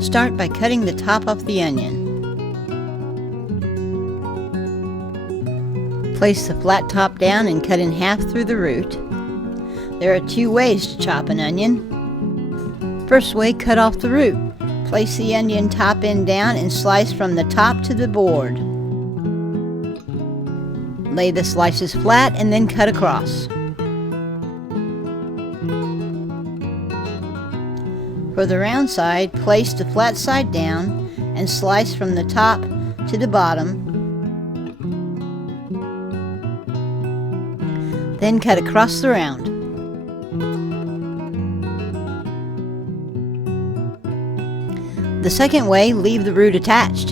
Start by cutting the top off the onion. Place the flat top down and cut in half through the root. There are 2 ways to chop an onion. First way, cut off the root. Place the onion top end down and slice from the top to the board. Lay the slices flat and then cut across. For the round side, place the flat side down and slice from the top to the bottom. Then cut across the round. The second way, leave the root attached.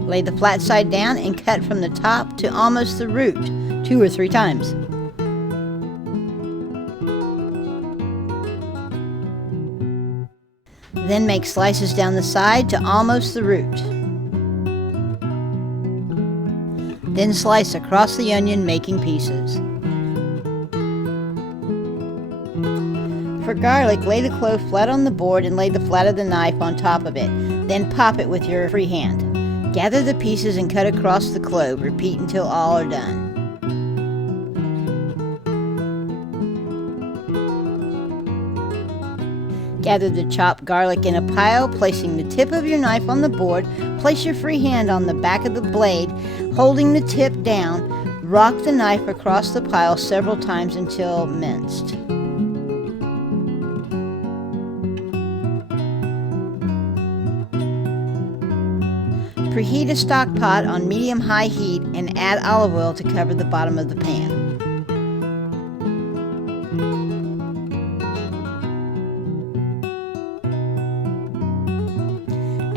Lay the flat side down and cut from the top to almost the root 2 or 3 times. Then make slices down the side to almost the root. Then slice across the onion, making pieces. For garlic, lay the clove flat on the board and lay the flat of the knife on top of it. Then pop it with your free hand. Gather the pieces and cut across the clove. Repeat until all are done. Gather the chopped garlic in a pile, placing the tip of your knife on the board. Place your free hand on the back of the blade, holding the tip down. Rock the knife across the pile several times until minced. Preheat a stock pot on medium-high heat and add olive oil to cover the bottom of the pan.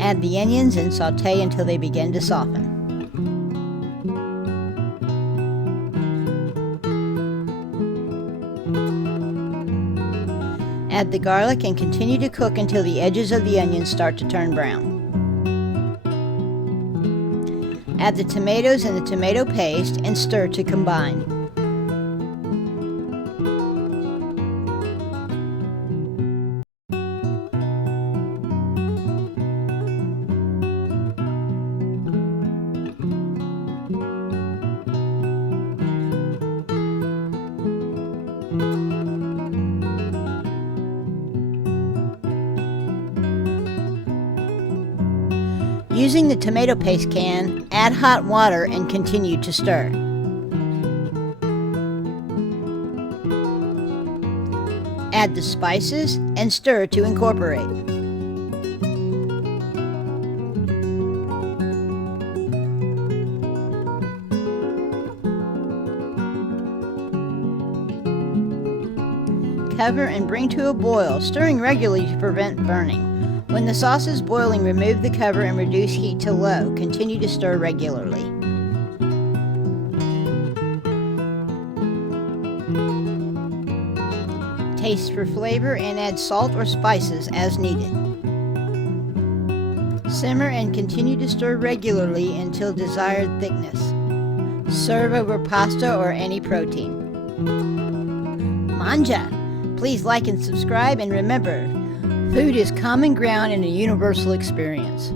Add the onions and sauté until they begin to soften. Add the garlic and continue to cook until the edges of the onions start to turn brown. Add the tomatoes and the tomato paste and stir to combine. Using the tomato paste can, add hot water and continue to stir. Add the spices and stir to incorporate. Cover and bring to a boil, stirring regularly to prevent burning. When the sauce is boiling, remove the cover and reduce heat to low. Continue to stir regularly. Taste for flavor and add salt or spices as needed. Simmer and continue to stir regularly until desired thickness. Serve over pasta or any protein. Mangia! Please like and subscribe, and remember, food is common ground and a universal experience.